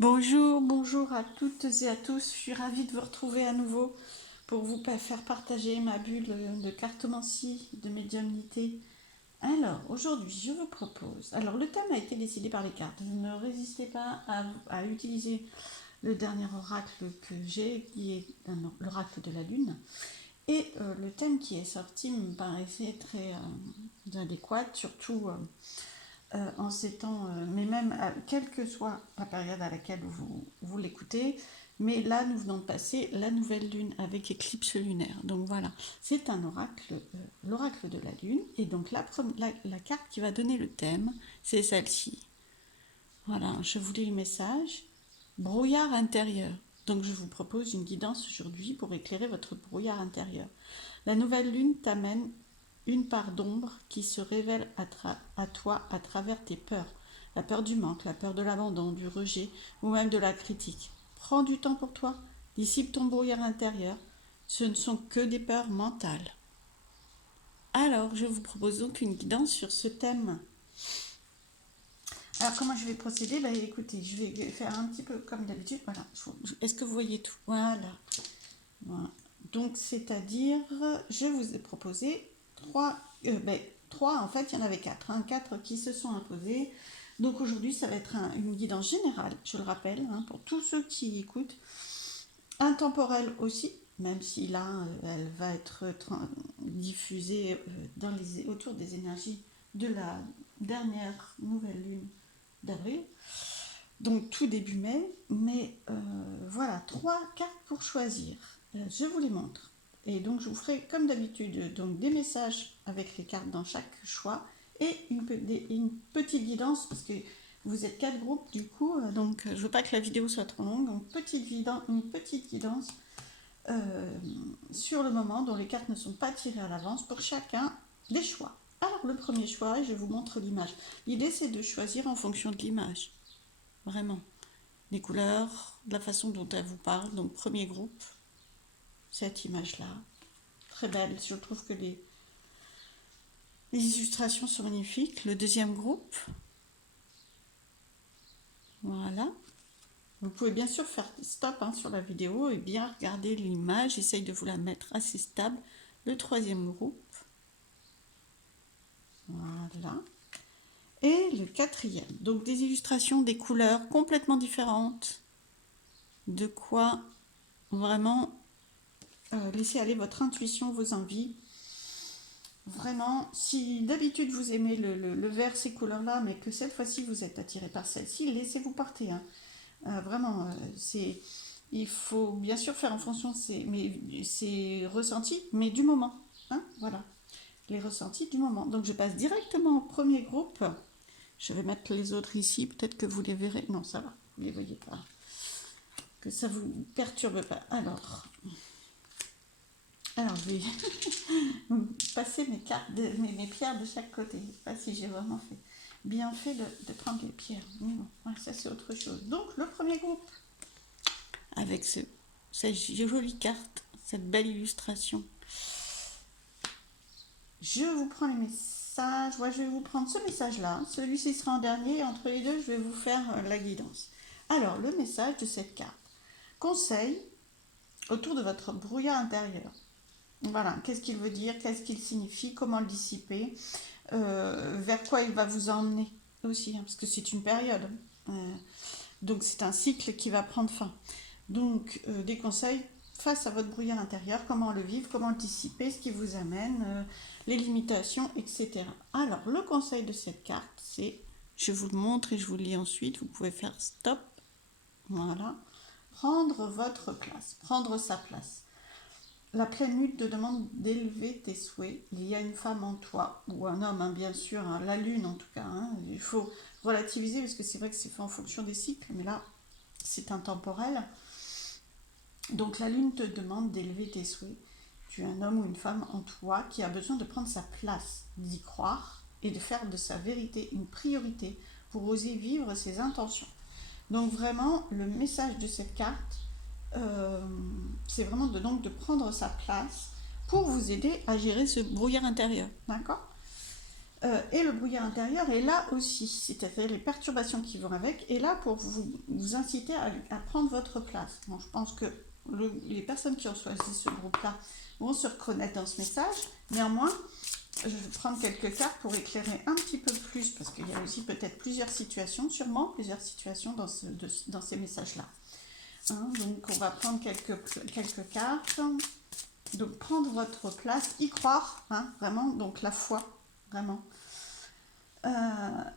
Bonjour, bonjour à toutes et à tous. Je suis ravie de vous retrouver à nouveau pour vous faire partager ma bulle de cartomancie, de médiumnité. Alors, aujourd'hui, je vous propose. Alors, le thème a été décidé par les cartes. Ne résistez pas à utiliser le dernier oracle que j'ai, qui est l'oracle de la Lune. Et le thème qui est sorti me paraissait très adéquat, surtout en ces temps, mais même quelle que soit la période à laquelle vous l'écoutez. Mais là, nous venons de passer la nouvelle lune avec éclipse lunaire. Donc voilà, c'est un oracle, l'oracle de la lune. Et donc la carte qui va donner le thème, c'est celle-ci. Voilà, je vous lis le message. Brouillard intérieur. Donc je vous propose une guidance aujourd'hui pour éclairer votre brouillard intérieur. La nouvelle lune t'amène une part d'ombre qui se révèle à toi à travers tes peurs. La peur du manque, la peur de l'abandon, du rejet ou même de la critique. Prends du temps pour toi, dissipe ton brouillard intérieur. Ce ne sont que des peurs mentales. Alors, je vous propose donc une guidance sur ce thème. Alors, comment je vais procéder? Écoutez, je vais faire un petit peu comme d'habitude. Voilà. Est-ce que vous voyez tout? Voilà. Donc, c'est-à-dire, je vous ai proposé trois, en fait, il y en avait quatre. Quatre qui se sont imposés. Donc, aujourd'hui, ça va être une guidance générale, je le rappelle, pour tous ceux qui écoutent. Intemporelle aussi, même si là, elle va être diffusée autour des énergies de la dernière nouvelle lune d'avril, donc tout début mai, mais voilà, trois cartes pour choisir. Je vous les montre. Et donc je vous ferai comme d'habitude donc des messages avec les cartes dans chaque choix et une petite guidance parce que vous êtes 4 groupes du coup, donc je veux pas que la vidéo soit trop longue, donc une petite guidance sur le moment dont les cartes ne sont pas tirées à l'avance pour chacun des choix. Alors le premier choix, je vous montre l'image. L'idée c'est de choisir en fonction de l'image, vraiment. Les couleurs, la façon dont elle vous parle. Donc premier groupe, cette image-là, très belle. Je trouve que les illustrations sont magnifiques. Le deuxième groupe, voilà. Vous pouvez bien sûr faire stop sur la vidéo et bien regarder l'image. J'essaye de vous la mettre assez stable. Le troisième groupe, voilà. Et le quatrième, donc des illustrations, des couleurs complètement différentes. De quoi vraiment laisser aller votre intuition, vos envies. Vraiment, si d'habitude vous aimez le vert, ces couleurs-là, mais que cette fois-ci vous êtes attiré par celle-ci, laissez-vous porter. Vraiment, il faut bien sûr faire en fonction de ses ressentis, mais du moment. Voilà, les ressentis du moment. Donc je passe directement au premier groupe. Je vais mettre les autres ici, peut-être que vous les verrez. Non, ça va, vous ne les voyez pas. Que ça ne vous perturbe pas. Alors je vais passer mes cartes, mes pierres de chaque côté. Je ne sais pas si j'ai vraiment bien fait de prendre les pierres. Mais bon, ça c'est autre chose. Donc le premier groupe, avec cette jolie carte, cette belle illustration. Je vous prends les messages. Ouais, je vais vous prendre ce message-là. Celui-ci sera en dernier. Entre les deux, je vais vous faire la guidance. Alors, le message de cette carte. Conseil autour de votre brouillard intérieur. Voilà, qu'est-ce qu'il veut dire, qu'est-ce qu'il signifie, comment le dissiper, vers quoi il va vous emmener aussi, parce que c'est une période. Donc c'est un cycle qui va prendre fin. Donc des conseils face à votre brouillard intérieur, comment le vivre, comment le dissiper, ce qui vous amène, les limitations, etc. Alors le conseil de cette carte, c'est, je vous le montre et je vous le lis ensuite, vous pouvez faire stop, voilà, prendre votre place, prendre sa place. La pleine lune te demande d'élever tes souhaits. Il y a une femme en toi, ou un homme, bien sûr, la lune en tout cas. Il faut relativiser parce que c'est vrai que c'est fait en fonction des cycles, mais là, c'est intemporel. Donc la lune te demande d'élever tes souhaits. Tu es un homme ou une femme en toi qui a besoin de prendre sa place, d'y croire et de faire de sa vérité une priorité pour oser vivre ses intentions. Donc vraiment, le message de cette carte, c'est vraiment de prendre sa place pour vous aider à gérer ce brouillard intérieur. D'accord ? Et le brouillard intérieur est là aussi, c'est-à-dire les perturbations qui vont avec, est là pour vous inciter à prendre votre place. Bon, je pense que les personnes qui ont choisi ce groupe-là vont se reconnaître dans ce message. Néanmoins, je vais prendre quelques cartes pour éclairer un petit peu plus, parce qu'il y a aussi peut-être plusieurs situations, sûrement plusieurs situations dans ces messages-là. Hein, donc on va prendre quelques cartes. Donc prendre votre place, y croire, hein, vraiment, donc la foi, vraiment.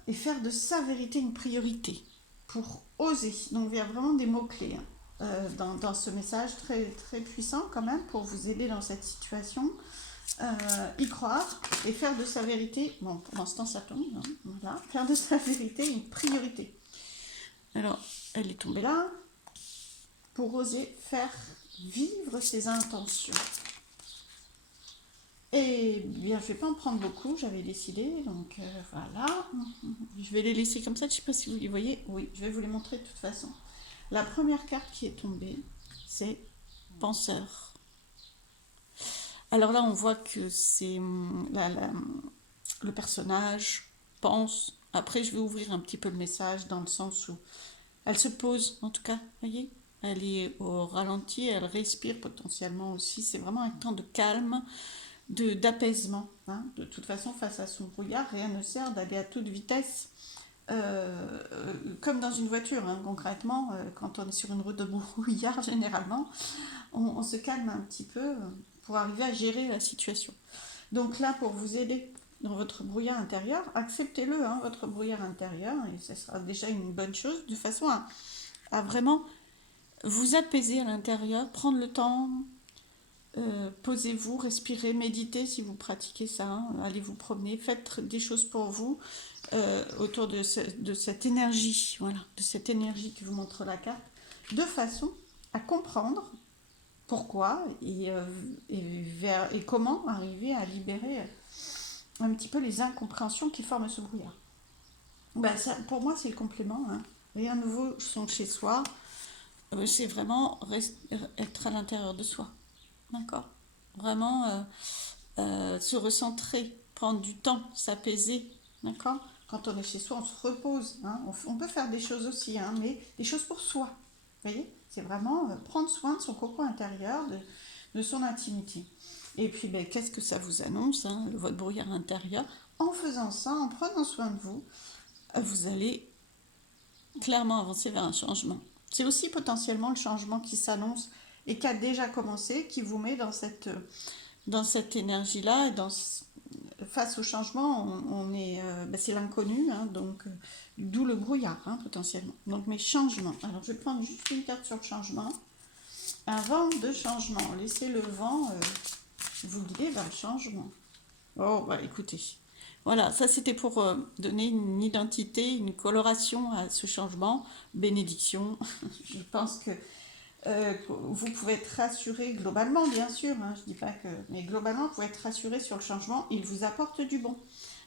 Et faire de sa vérité une priorité pour oser. Donc il y a vraiment des mots-clés dans ce message très, très puissant quand même pour vous aider dans cette situation. Y croire et faire de sa vérité, bon pour l'instant ça tombe, hein, voilà, faire de sa vérité une priorité. Alors elle est tombée là, pour oser faire vivre ses intentions. Et bien, je ne vais pas en prendre beaucoup, j'avais décidé, donc voilà. Je vais les laisser comme ça, je ne sais pas si vous les voyez. Oui, je vais vous les montrer de toute façon. La première carte qui est tombée, c'est penseur. Alors là, on voit que c'est le personnage pense. Après, je vais ouvrir un petit peu le message dans le sens où elle se pose, en tout cas, voyez. Elle est au ralenti, elle respire potentiellement aussi. C'est vraiment un temps de calme, d'apaisement. Hein. De toute façon, face à son brouillard, rien ne sert d'aller à toute vitesse. Comme dans une voiture, hein, concrètement, quand on est sur une route de brouillard, généralement, on se calme un petit peu pour arriver à gérer la situation. Donc là, pour vous aider dans votre brouillard intérieur, acceptez-le, hein, votre brouillard intérieur, et ce sera déjà une bonne chose, de façon à vraiment vous apaiser à l'intérieur, prendre le temps, posez-vous, respirez, méditez si vous pratiquez ça, hein, allez vous promener, faites des choses pour vous autour de cette énergie, voilà, de cette énergie que vous montre la carte, de façon à comprendre pourquoi et comment arriver à libérer un petit peu les incompréhensions qui forment ce brouillard. Ben ça, pour moi, c'est le complément. Hein. Rien de nouveau sont chez soi. C'est vraiment être à l'intérieur de soi. D'accord. Vraiment se recentrer, prendre du temps, s'apaiser. D'accord. Quand on est chez soi, on se repose. Hein. On peut faire des choses aussi, hein, mais des choses pour soi. Vous voyez, c'est vraiment prendre soin de son cocon intérieur, de son intimité. Et puis, ben, qu'est-ce que ça vous annonce, hein, votre brouillard intérieur? En faisant ça, en prenant soin de vous, vous allez clairement avancer vers un changement. C'est aussi potentiellement le changement qui s'annonce et qui a déjà commencé, qui vous met dans cette énergie-là. Et face au changement, ben c'est l'inconnu, hein, donc d'où le brouillard, hein, potentiellement. Donc mes changements. Alors je vais prendre juste une carte sur le changement. Un vent de changement. Laissez le vent vous guider vers le changement. Oh, bah écoutez. Voilà, ça c'était pour donner une identité, une coloration à ce changement. Bénédiction. Je pense que vous pouvez être rassuré globalement, bien sûr, hein, je dis pas que, mais globalement, vous pouvez être rassuré sur le changement, il vous apporte du bon.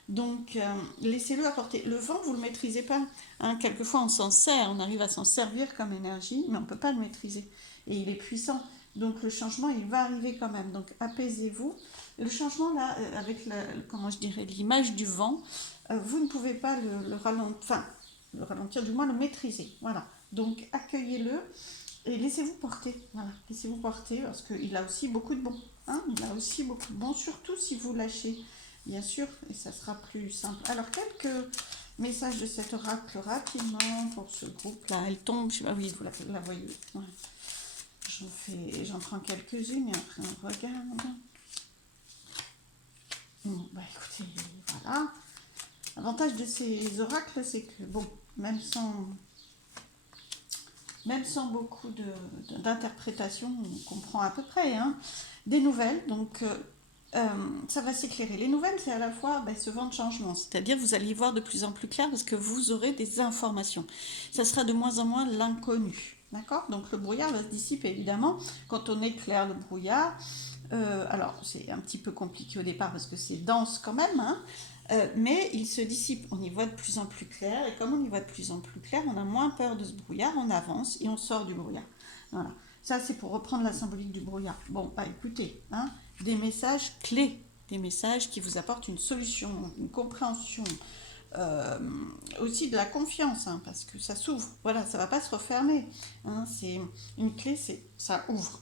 Donc, laissez-le apporter. Le vent, vous ne le maîtrisez pas. Hein, quelquefois, on s'en sert, on arrive à s'en servir comme énergie, mais on ne peut pas le maîtriser. Et il est puissant. Donc, le changement, il va arriver quand même. Donc, apaisez-vous. Le changement, là, avec, comment je dirais, l'image du vent, vous ne pouvez pas le ralentir, enfin, le ralentir, du moins le maîtriser. Voilà. Donc, accueillez-le. Et laissez-vous porter, voilà, laissez-vous porter parce qu'il a aussi beaucoup de bon. Hein, il a aussi beaucoup de bon, surtout si vous lâchez, bien sûr, et ça sera plus simple. Alors, quelques messages de cet oracle rapidement pour ce groupe-là. Elle tombe, je sais pas, oui, vous la voyez. Ouais. J'en prends quelques-unes et après on regarde. Bon, bah écoutez, voilà. L'avantage de ces oracles, c'est que, bon, même sans beaucoup d'interprétation, on comprend à peu près, hein, des nouvelles, donc ça va s'éclairer. Les nouvelles, c'est à la fois ce vent de changement, c'est-à-dire vous allez y voir de plus en plus clair parce que vous aurez des informations. Ça sera de moins en moins l'inconnu, d'accord? Donc le brouillard va se dissiper, évidemment, quand on éclaire le brouillard. Alors, c'est un petit peu compliqué au départ parce que c'est dense quand même, hein, mais il se dissipe, on y voit de plus en plus clair, et comme on y voit de plus en plus clair, on a moins peur de ce brouillard, on avance et on sort du brouillard. Voilà, ça c'est pour reprendre la symbolique du brouillard. Bon, bah écoutez, hein, des messages clés, des messages qui vous apportent une solution, une compréhension, aussi de la confiance, hein, parce que ça s'ouvre. Voilà, ça ne va pas se refermer. Hein, c'est une clé, ça ouvre.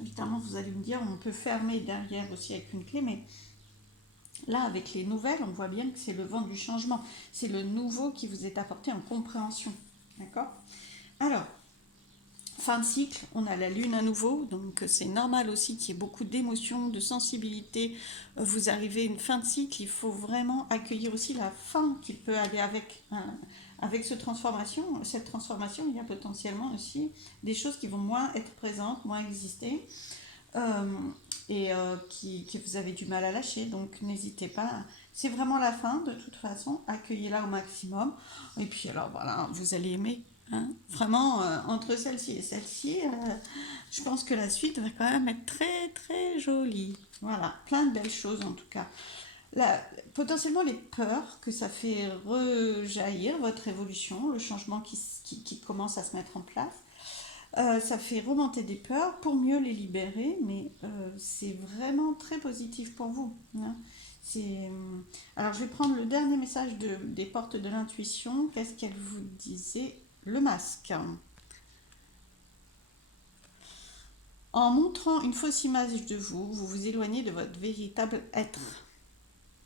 Évidemment, vous allez me dire, on peut fermer derrière aussi avec une clé, mais là, avec les nouvelles, on voit bien que c'est le vent du changement. C'est le nouveau qui vous est apporté en compréhension. D'accord? Alors, fin de cycle, on a la lune à nouveau, donc c'est normal aussi qu'il y ait beaucoup d'émotions, de sensibilité. Vous arrivez à une fin de cycle, il faut vraiment accueillir aussi la fin qui peut aller avec. Avec cette transformation, il y a potentiellement aussi des choses qui vont moins être présentes, moins exister, que vous avez du mal à lâcher. Donc n'hésitez pas. C'est vraiment la fin, de toute façon. Accueillez-la au maximum. Et puis alors voilà, vous allez aimer. Hein, vraiment, entre celle-ci et celle-ci, je pense que la suite va quand même être très très jolie. Voilà, plein de belles choses en tout cas. Potentiellement les peurs que ça fait rejaillir votre évolution, le changement qui commence à se mettre en place. Ça fait remonter des peurs pour mieux les libérer, mais c'est vraiment très positif pour vous. Hein. Alors je vais prendre le dernier message des portes de l'intuition. Qu'est-ce qu'elle vous disait? Le masque. En montrant une fausse image de vous, vous vous éloignez de votre véritable être.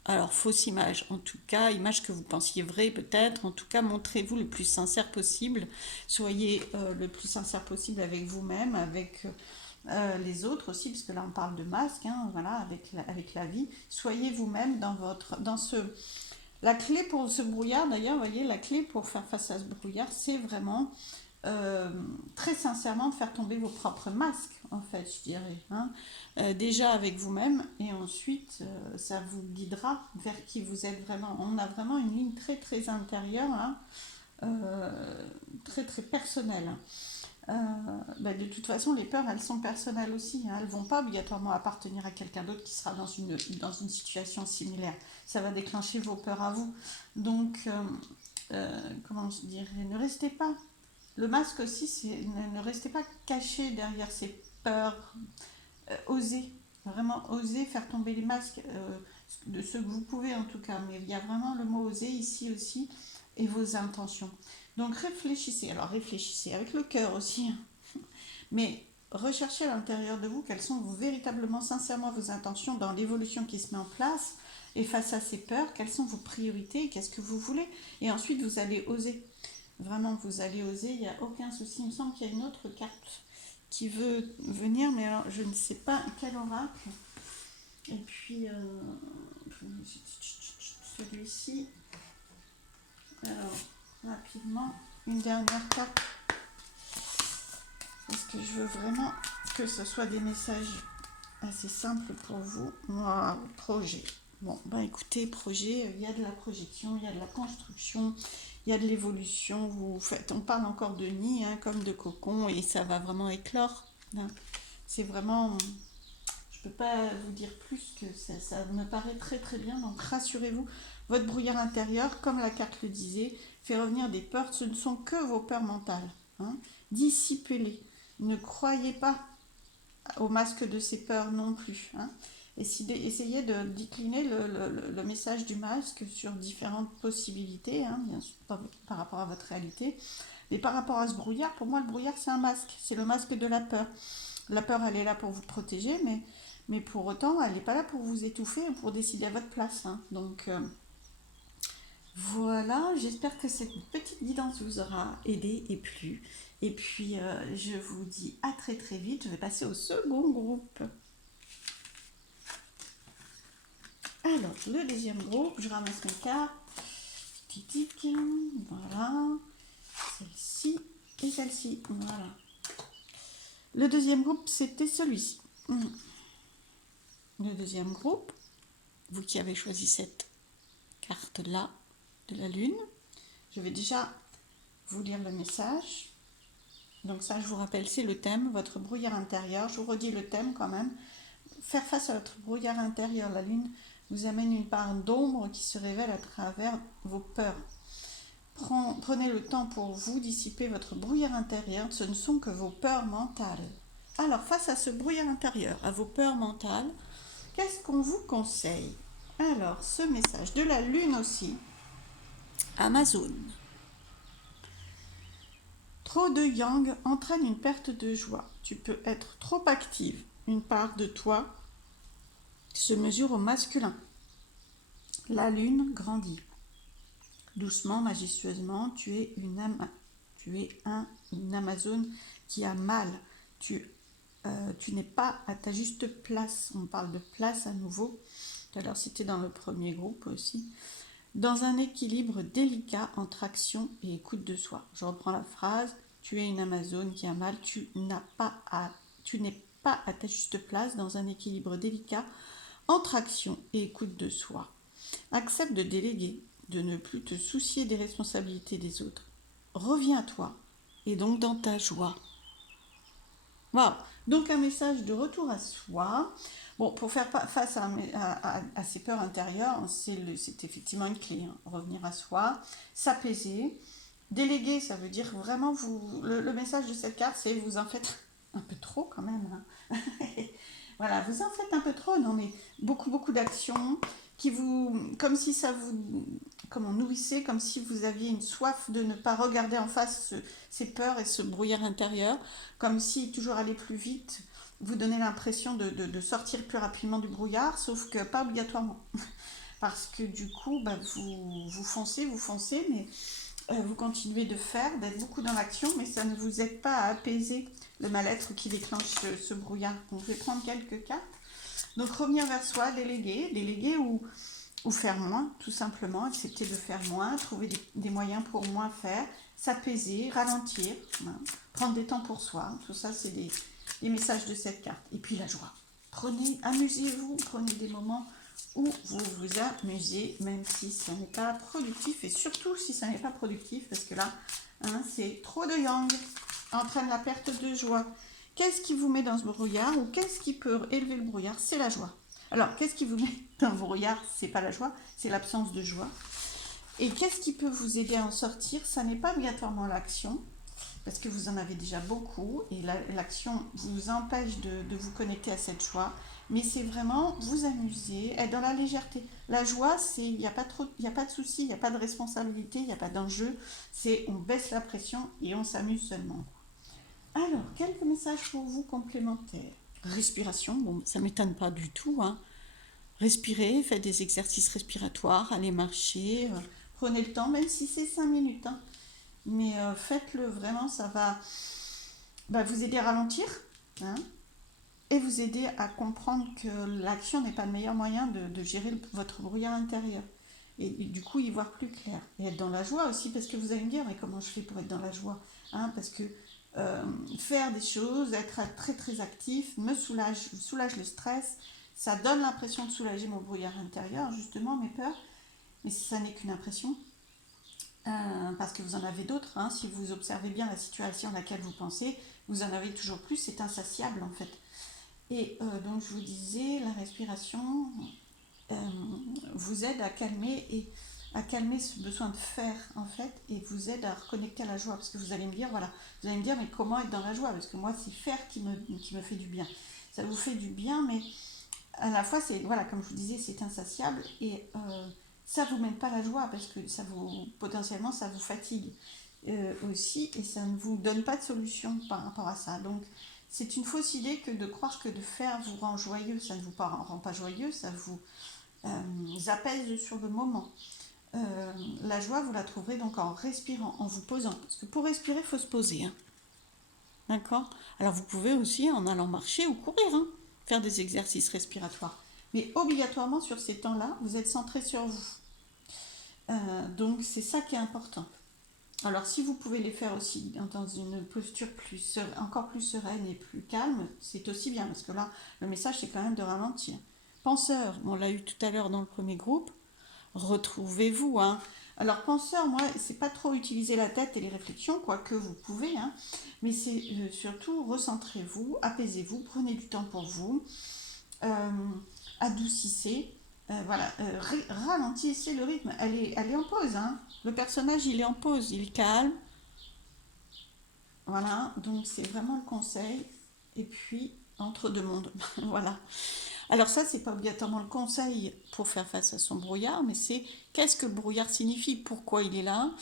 Alors, fausse image, en tout cas, image que vous pensiez vraie peut-être, en tout cas, montrez-vous le plus sincère possible, soyez le plus sincère possible avec vous-même, avec les autres aussi, parce que là on parle de masque, hein, voilà, avec la vie, soyez vous-même la clé pour ce brouillard, d'ailleurs, vous voyez, la clé pour faire face à ce brouillard, c'est vraiment très sincèrement de faire tomber vos propres masques, en fait, je dirais. Hein. Déjà avec vous-même, et ensuite, ça vous guidera vers qui vous êtes vraiment. On a vraiment une ligne très, très intérieure, hein, très, très personnelle. De toute façon, les peurs, elles sont personnelles aussi. Hein. Elles ne vont pas obligatoirement appartenir à quelqu'un d'autre qui sera dans une situation similaire. Ça va déclencher vos peurs à vous. Donc, comment je dirais, ne restez pas. Le masque aussi, c'est ne restez pas caché derrière ces peurs. Osez, vraiment oser faire tomber les masques, de ce que vous pouvez en tout cas. Mais il y a vraiment le mot oser ici aussi, et vos intentions. Donc réfléchissez, alors réfléchissez avec le cœur aussi, hein. Mais recherchez à l'intérieur de vous quelles sont véritablement, sincèrement vos intentions dans l'évolution qui se met en place, et face à ces peurs, quelles sont vos priorités, qu'est-ce que vous voulez, et ensuite vous allez oser. Vraiment, vous allez oser, il n'y a aucun souci. Il me semble qu'il y a une autre carte qui veut venir, mais alors je ne sais pas quel oracle. Et puis, celui-ci. Alors, rapidement, une dernière carte. Parce que je veux vraiment que ce soit des messages assez simples pour vous. Wow, projet. Bon, écoutez, projet, il y a de la projection, il y a de la construction, il y a de l'évolution. On parle encore de nid, hein, comme de cocon, et ça va vraiment éclore. Hein. C'est vraiment, je ne peux pas vous dire plus que ça me paraît très très bien. Donc rassurez-vous, votre brouillard intérieur, comme la carte le disait, fait revenir des peurs. Ce ne sont que vos peurs mentales. Hein. Dissipez-les. Ne croyez pas au masque de ces peurs non plus. Hein. Essayez de décliner le message du masque sur différentes possibilités, hein, bien sûr, par rapport à votre réalité. Mais par rapport à ce brouillard, pour moi, le brouillard, c'est un masque. C'est le masque de la peur. La peur, elle est là pour vous protéger, mais pour autant, elle n'est pas là pour vous étouffer ou pour décider à votre place. Hein. Donc, voilà, j'espère que cette petite guidance vous aura aidé et plu. Et puis, je vous dis à très très vite. Je vais passer au second groupe. Alors, le deuxième groupe, je ramasse mes cartes. Tic, voilà. Celle-ci et celle-ci. Voilà. Le deuxième groupe, c'était celui-ci. Le deuxième groupe, vous qui avez choisi cette carte-là de la lune, je vais déjà vous lire le message. Donc ça, je vous rappelle, c'est le thème, votre brouillard intérieur. Je vous redis le thème quand même. Faire face à votre brouillard intérieur, la lune vous amène une part d'ombre qui se révèle à travers vos peurs. Prenez le temps pour vous dissiper votre brouillard intérieur. Ce ne sont que vos peurs mentales. Alors, face à ce brouillard intérieur, à vos peurs mentales, qu'est-ce qu'on vous conseille? Alors, ce message de la lune aussi. Amazon. Trop de yang entraîne une perte de joie. Tu peux être trop active. Une part de toi se mesure au masculin. La lune grandit. Doucement, majestueusement, tu es une Amazone qui a mal. Tu n'es pas à ta juste place. On parle de place à nouveau. Tout à l'heure, c'était dans le premier groupe aussi. Dans un équilibre délicat entre action et écoute de soi. Je reprends la phrase. Tu es une Amazone qui a mal. Tu n'es pas à ta juste place dans un équilibre délicat entre action et écoute de soi. Accepte de déléguer, de ne plus te soucier des responsabilités des autres. Reviens à toi et donc dans ta joie. Voilà, donc un message de retour à soi. Bon, pour faire face à ces peurs intérieures, c'est effectivement une clé. Hein. Revenir à soi, s'apaiser. Déléguer, ça veut dire vraiment, le message de cette carte, c'est vous en faites un peu trop quand même. Hein. Voilà, vous en faites un peu trop, non mais beaucoup d'actions qui comme si ça vous, nourrissait, comme si vous aviez une soif de ne pas regarder en face ces peurs et ce brouillard intérieur, comme si toujours aller plus vite vous donnait l'impression de sortir plus rapidement du brouillard, sauf que pas obligatoirement. Parce que du coup, vous foncez, mais vous continuez de faire, d'être beaucoup dans l'action, mais ça ne vous aide pas à apaiser le mal-être qui déclenche ce brouillard. Donc je vais prendre quelques cartes. Donc revenir vers soi, déléguer ou faire moins, tout simplement, accepter de faire moins, trouver des moyens pour moins faire, s'apaiser, ralentir, hein, prendre des temps pour soi. Tout ça, c'est des messages de cette carte. Et puis la joie. Amusez-vous, prenez des moments où vous vous amusez, même si ça n'est pas productif, et surtout si ça n'est pas productif, parce que là, hein, c'est trop de yang, entraîne la perte de joie. Qu'est-ce qui vous met dans ce brouillard, ou qu'est-ce qui peut élever le brouillard? C'est la joie. Alors, qu'est-ce qui vous met dans le brouillard? C'est pas la joie, c'est l'absence de joie. Et qu'est-ce qui peut vous aider à en sortir? Ça n'est pas obligatoirement l'action, parce que vous en avez déjà beaucoup, et l'action vous empêche de vous connecter à cette joie. Mais c'est vraiment vous amuser, être dans la légèreté. La joie, il n'y a pas de soucis, il n'y a pas de responsabilité, il n'y a pas d'enjeu. C'est on baisse la pression et on s'amuse seulement. Alors, quelques messages pour vous complémentaires. Respiration, bon, ça ne m'étonne pas du tout. Hein. Respirez, faites des exercices respiratoires, allez marcher, prenez le temps, même si c'est 5 minutes. Hein. Mais faites-le vraiment, ça va vous aider à ralentir. Hein, et vous aider à comprendre que l'action n'est pas le meilleur moyen de gérer votre brouillard intérieur. Et du coup, y voir plus clair. Et être dans la joie aussi, parce que vous allez me dire, mais comment je fais pour être dans la joie? Hein, parce que faire des choses, être très très actif, soulage le stress, ça donne l'impression de soulager mon brouillard intérieur, justement, mes peurs, mais ça n'est qu'une impression, parce que vous en avez d'autres, hein, si vous observez bien la situation à laquelle vous pensez, vous en avez toujours plus, c'est insatiable en fait. Et donc je vous disais, la respiration vous aide à calmer ce besoin de faire en fait, et vous aide à reconnecter à la joie, parce que vous allez me dire, mais comment être dans la joie? Parce que moi c'est faire qui me fait du bien. Ça vous fait du bien, mais à la fois c'est, voilà, comme je vous disais, c'est insatiable, et ça vous mène pas à la joie, parce que potentiellement ça vous fatigue aussi, et ça ne vous donne pas de solution par rapport à ça. Donc c'est une fausse idée que de croire que de faire vous rend joyeux. Ça ne vous rend pas joyeux, ça vous apaise sur le moment. La joie, vous la trouverez donc en respirant, en vous posant. Parce que pour respirer, il faut se poser. Hein. D'accord? Alors vous pouvez aussi, en allant marcher ou courir, hein, faire des exercices respiratoires. Mais obligatoirement, sur ces temps-là, vous êtes centré sur vous. Donc c'est ça qui est important. Alors si vous pouvez les faire aussi dans une posture encore plus sereine et plus calme, c'est aussi bien, parce que là, le message, c'est quand même de ralentir. Penseur, on l'a eu tout à l'heure dans le premier groupe, retrouvez-vous. Hein. Alors penseur, moi, c'est pas trop utiliser la tête et les réflexions, quoique vous pouvez, hein, mais c'est surtout recentrez-vous, apaisez-vous, prenez du temps pour vous, adoucissez. Ralentissez le rythme. Elle est en pause. Hein. Le personnage, il est en pause, il est calme. Voilà, donc c'est vraiment le conseil. Et puis, entre deux mondes. Voilà. Alors ça, c'est pas obligatoirement le conseil pour faire face à son brouillard, mais c'est qu'est-ce que le brouillard signifie, pourquoi il est là,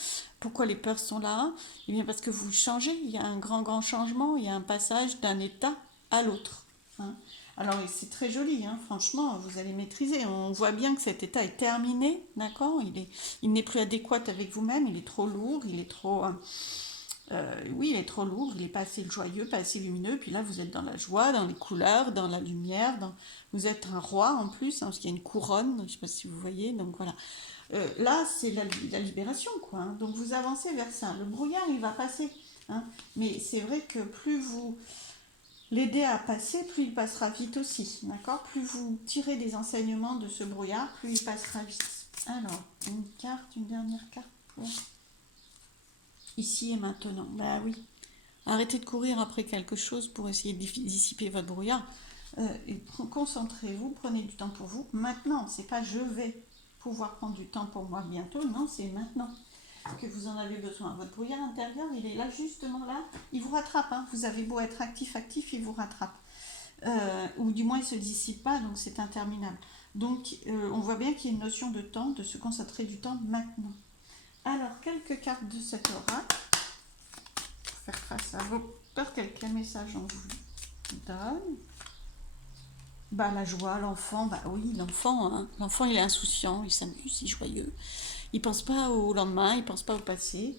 pourquoi les peurs sont là. Eh bien parce que vous changez, il y a un grand changement, il y a un passage d'un état à l'autre. Hein. Alors c'est très joli, hein, franchement, vous allez maîtriser. On voit bien que cet état est terminé, d'accord. Il n'est plus adéquat avec vous-même, il est trop lourd, il est trop... oui, il est trop lourd, il n'est pas assez joyeux, pas assez lumineux. Puis là, vous êtes dans la joie, dans les couleurs, dans la lumière. Vous êtes un roi en plus, hein, parce qu'il y a une couronne, je ne sais pas si vous voyez. Donc voilà. Là, c'est la libération, quoi. Hein. Donc vous avancez vers ça. Le brouillard, il va passer. Hein. Mais c'est vrai que plus vous l'aidez à passer, plus il passera vite aussi. D'accord. Plus vous tirez des enseignements de ce brouillard, plus il passera vite. Alors, une dernière carte pour... Ici et maintenant. Bah oui. Arrêtez de courir après quelque chose pour essayer de dissiper votre brouillard. Et concentrez-vous, prenez du temps pour vous. Maintenant, c'est pas je vais pouvoir prendre du temps pour moi bientôt. Non, c'est maintenant que vous en avez besoin. Votre brouillard intérieur, il est là, justement là. Il vous rattrape. Hein. Vous avez beau être actif, il vous rattrape. Ou du moins, il ne se dissipe pas, donc c'est interminable. Donc, on voit bien qu'il y a une notion de temps, de se concentrer du temps maintenant. Alors, quelques cartes de cet oracle pour faire face à vos peurs. Quel message on vous donne? Bah, la joie, l'enfant, bah oui, l'enfant, hein. L'enfant, il est insouciant, il s'amuse, il est joyeux. Il pense pas au lendemain, il pense pas au passé.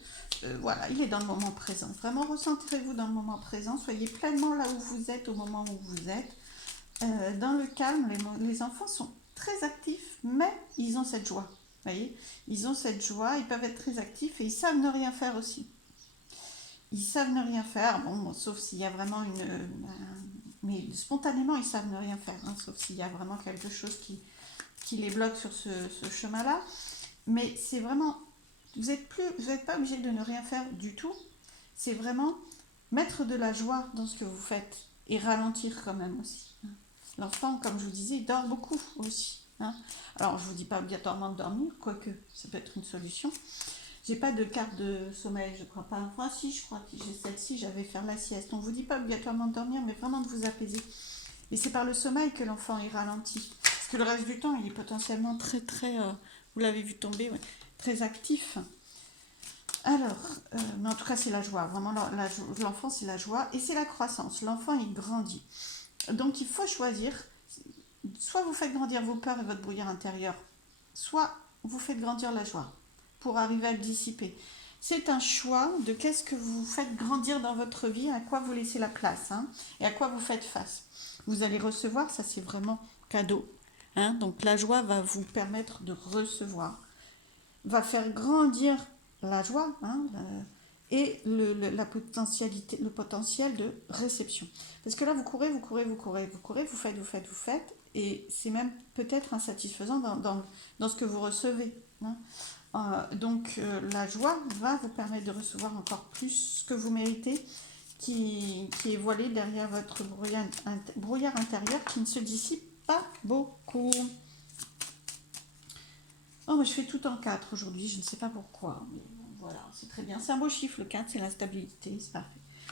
Voilà, il est dans le moment présent. Vraiment, recentrez-vous dans le moment présent. Soyez pleinement là où vous êtes au moment où vous êtes. Dans le calme, les enfants sont très actifs, mais ils ont cette joie. Vous voyez, ils ont cette joie, ils peuvent être très actifs et ils savent ne rien faire aussi. Ils savent ne rien faire, bon, sauf s'il y a vraiment mais spontanément, ils savent ne rien faire, hein, sauf s'il y a vraiment quelque chose qui les bloque sur ce chemin-là. Mais c'est vraiment... Vous n'êtes pas obligé de ne rien faire du tout. C'est vraiment mettre de la joie dans ce que vous faites et ralentir quand même aussi. Hein. L'enfant, comme je vous disais, il dort beaucoup aussi. Hein. Alors, je ne vous dis pas obligatoirement de dormir, quoique ça peut être une solution. J'ai pas de carte de sommeil, je crois pas. Enfin, si, je crois que j'ai celle-ci, j'avais faire la sieste. On ne vous dit pas obligatoirement de dormir, mais vraiment de vous apaiser. Et c'est par le sommeil que l'enfant est ralenti. Parce que le reste du temps, il est potentiellement très, vous l'avez vu tomber, ouais, très actif. Alors, mais en tout cas, c'est la joie. Vraiment, l'enfant, c'est la joie et c'est la croissance. L'enfant, il grandit. Donc, il faut choisir. Soit vous faites grandir vos peurs et votre brouillard intérieur, soit vous faites grandir la joie pour arriver à le dissiper. C'est un choix de qu'est-ce que vous faites grandir dans votre vie, à quoi vous laissez la place, hein, et à quoi vous faites face. Vous allez recevoir, ça c'est vraiment cadeau. Hein, donc la joie va vous permettre de recevoir, va faire grandir la joie, hein, et la potentialité, le potentiel de réception. Parce que là, vous courez, vous faites, et c'est même peut-être insatisfaisant dans ce que vous recevez. Hein. Donc la joie va vous permettre de recevoir encore plus ce que vous méritez, qui est voilé derrière votre brouillard intérieur qui ne se dissipe pas beaucoup. Oh, mais je fais tout en 4 aujourd'hui, je ne sais pas pourquoi. Mais voilà, c'est très bien. C'est un beau chiffre, le 4, c'est la stabilité, c'est parfait.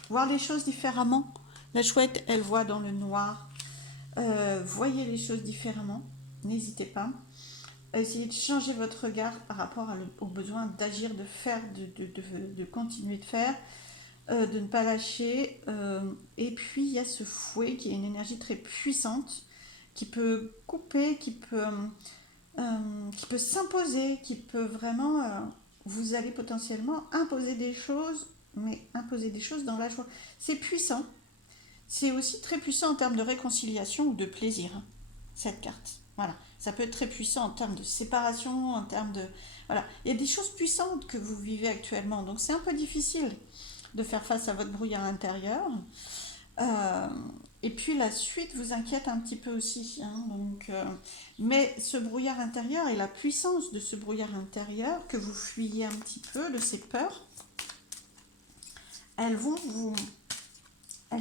Voir les choses différemment. La chouette, elle voit dans le noir. Voyez les choses différemment, n'hésitez pas. Essayez de changer votre regard par rapport au besoin d'agir, de faire, de continuer de faire, de ne pas lâcher. Et puis, il y a ce fouet qui est une énergie très puissante, qui peut couper, qui peut s'imposer, qui peut vraiment... vous allez potentiellement imposer des choses, mais imposer des choses dans la joie. C'est puissant. C'est aussi très puissant en termes de réconciliation ou de plaisir, hein, cette carte. Voilà, ça peut être très puissant en termes de séparation, en termes de... Voilà, il y a des choses puissantes que vous vivez actuellement, donc c'est un peu difficile de faire face à votre brouillard intérieur. Et puis la suite vous inquiète un petit peu aussi. Hein, donc, mais ce brouillard intérieur et la puissance de ce brouillard intérieur que vous fuyez un petit peu, de ces peurs, elles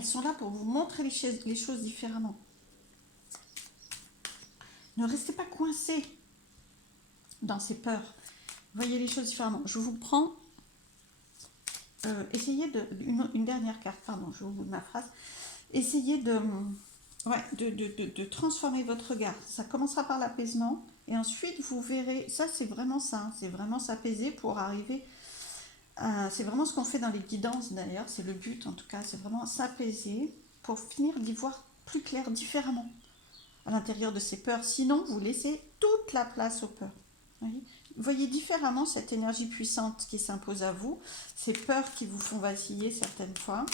sont là pour vous montrer les choses différemment. Ne restez pas coincé dans ces peurs. Voyez les choses différemment. Je vous prends... essayez une dernière carte. Pardon, je vais au bout de ma phrase. Essayez de ouais, de transformer votre regard. Ça commencera par l'apaisement et ensuite vous verrez, ça c'est vraiment ça, hein, c'est vraiment s'apaiser pour arriver à... C'est vraiment ce qu'on fait dans les guidances d'ailleurs, c'est le but en tout cas, c'est vraiment s'apaiser pour finir d'y voir plus clair, différemment à l'intérieur de ces peurs. Sinon, vous laissez toute la place aux peurs. Voyez, voyez différemment cette énergie puissante qui s'impose à vous, ces peurs qui vous font vaciller certaines fois.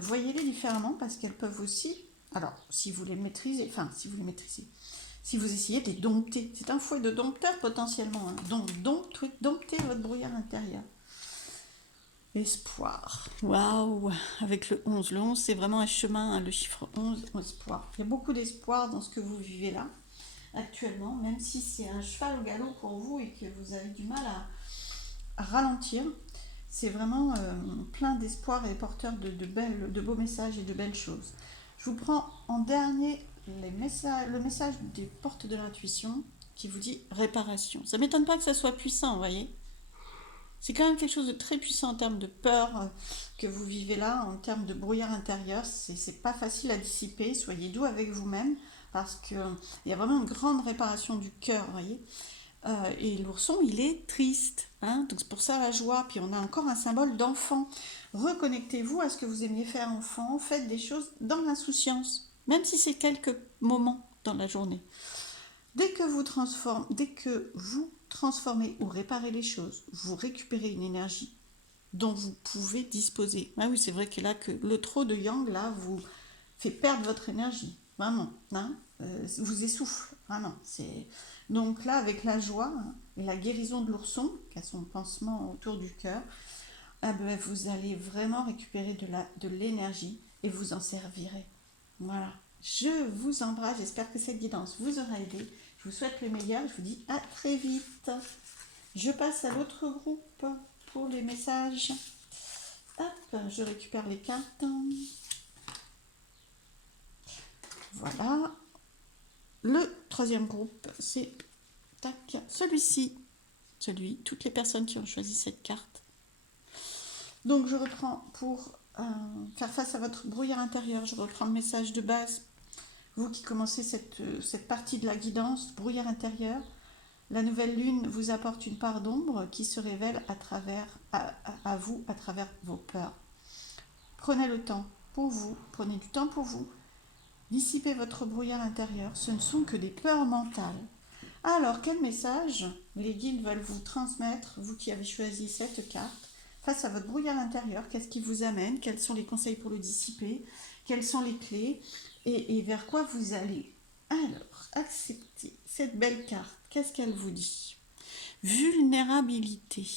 Voyez-les différemment parce qu'elles peuvent aussi, alors si vous les maîtrisez, enfin si vous les maîtrisez, si vous essayez de les dompter, c'est un fouet de dompteur potentiellement, hein. Donc domptez votre brouillard intérieur. Espoir. Waouh, avec le 11. Le 11, c'est vraiment un chemin, hein, le chiffre 11, espoir. Il y a beaucoup d'espoir dans ce que vous vivez là, actuellement, même si c'est un cheval au galop pour vous et que vous avez du mal à ralentir. C'est vraiment plein d'espoir et porteur de beaux messages et de belles choses. Je vous prends en dernier le message des portes de l'intuition qui vous dit réparation. Ça ne m'étonne pas que ça soit puissant, vous voyez. C'est quand même quelque chose de très puissant en termes de peur que vous vivez là, en termes de brouillard intérieur. C'est pas facile à dissiper. Soyez doux avec vous-même parce qu'il y a vraiment une grande réparation du cœur, vous voyez. Et l'ourson, il est triste, hein, donc c'est pour ça la joie. Puis on a encore un symbole d'enfant. Reconnectez-vous à ce que vous aimiez faire enfant. Faites des choses dans l'insouciance, même si c'est quelques moments dans la journée. Dès que vous transformez ou réparez les choses, vous récupérez une énergie dont vous pouvez disposer. Ah oui, c'est vrai que là, que le trop de yang, là, vous fait perdre votre énergie. Vraiment, hein, vous essouffle, vraiment. Donc là, avec la joie, hein, et la guérison de l'ourson, qui a son pansement autour du cœur, vous allez vraiment récupérer de l'énergie et vous en servirez. Voilà. Je vous embrasse, j'espère que cette guidance vous aura aidé. Je vous souhaite le meilleur, je vous dis à très vite. Je passe à l'autre groupe pour les messages. Hop, je récupère les cartes. Voilà. Le troisième groupe, c'est celui-ci. Toutes les personnes qui ont choisi cette carte. Donc je reprends pour faire face à votre brouillard intérieur. Je reprends le message de base. Vous qui commencez cette partie de la guidance, brouillard intérieur, la nouvelle lune vous apporte une part d'ombre qui se révèle à vous à travers vos peurs. Prenez le temps pour vous, prenez du temps pour vous. Dissipez votre brouillard intérieur, ce ne sont que des peurs mentales. Alors, quel message les guides veulent vous transmettre, vous qui avez choisi cette carte, face à votre brouillard intérieur? Qu'est-ce qui vous amène? Quels sont les conseils pour le dissiper? Quelles sont les clés? Et vers quoi vous allez? Alors, acceptez cette belle carte. Qu'est-ce qu'elle vous dit? Vulnérabilité.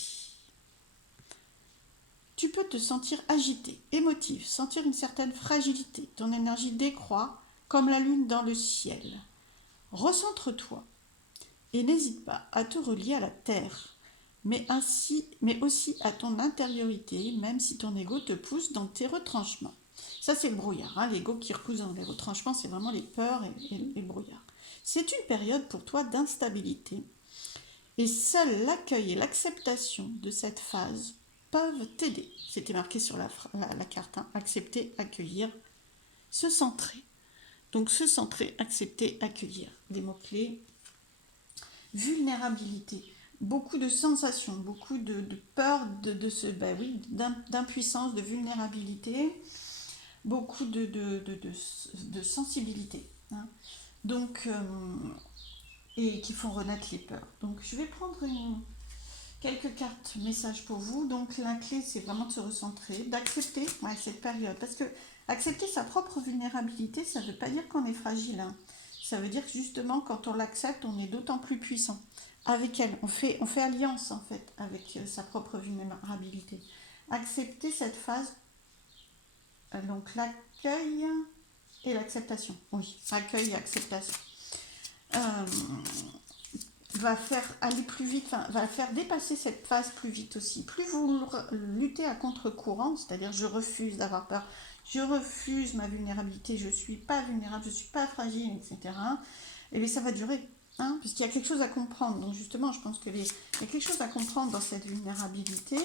Tu peux te sentir agité, émotif, sentir une certaine fragilité. Ton énergie décroît comme la lune dans le ciel. Recentre-toi et n'hésite pas à te relier à la terre, mais aussi à ton intériorité, même si ton ego te pousse dans tes retranchements. Ça, c'est le brouillard. Hein. L'ego qui repousse dans les retranchements, c'est vraiment les peurs et le brouillard. C'est une période pour toi d'instabilité. Et seul l'accueil et l'acceptation de cette phase peuvent t'aider. C'était marqué sur la carte. Hein. Accepter, accueillir, se centrer. Donc, se centrer, accepter, accueillir. Des mots-clés. Vulnérabilité. Beaucoup de sensations, beaucoup de peur, d'impuissance, de vulnérabilité. Beaucoup de sensibilité, hein. Donc, et qui font renaître les peurs. Donc, je vais prendre quelques cartes messages pour vous. Donc, la clé, c'est vraiment de se recentrer, d'accepter cette période. Parce que accepter sa propre vulnérabilité, ça ne veut pas dire qu'on est fragile, hein. Ça veut dire que justement, quand on l'accepte, on est d'autant plus puissant. Avec elle, on fait alliance, en fait, avec sa propre vulnérabilité. Accepter cette phase. Donc l'accueil et l'acceptation. Oui, accueil et acceptation. Va faire aller plus vite, va faire dépasser cette phase plus vite aussi. Plus vous luttez à contre-courant, c'est-à-dire je refuse d'avoir peur, je refuse ma vulnérabilité, je ne suis pas vulnérable, je ne suis pas fragile, etc. Et bien ça va durer, hein, puisqu'il y a quelque chose à comprendre. Donc justement, je pense qu'il y a quelque chose à comprendre dans cette vulnérabilité.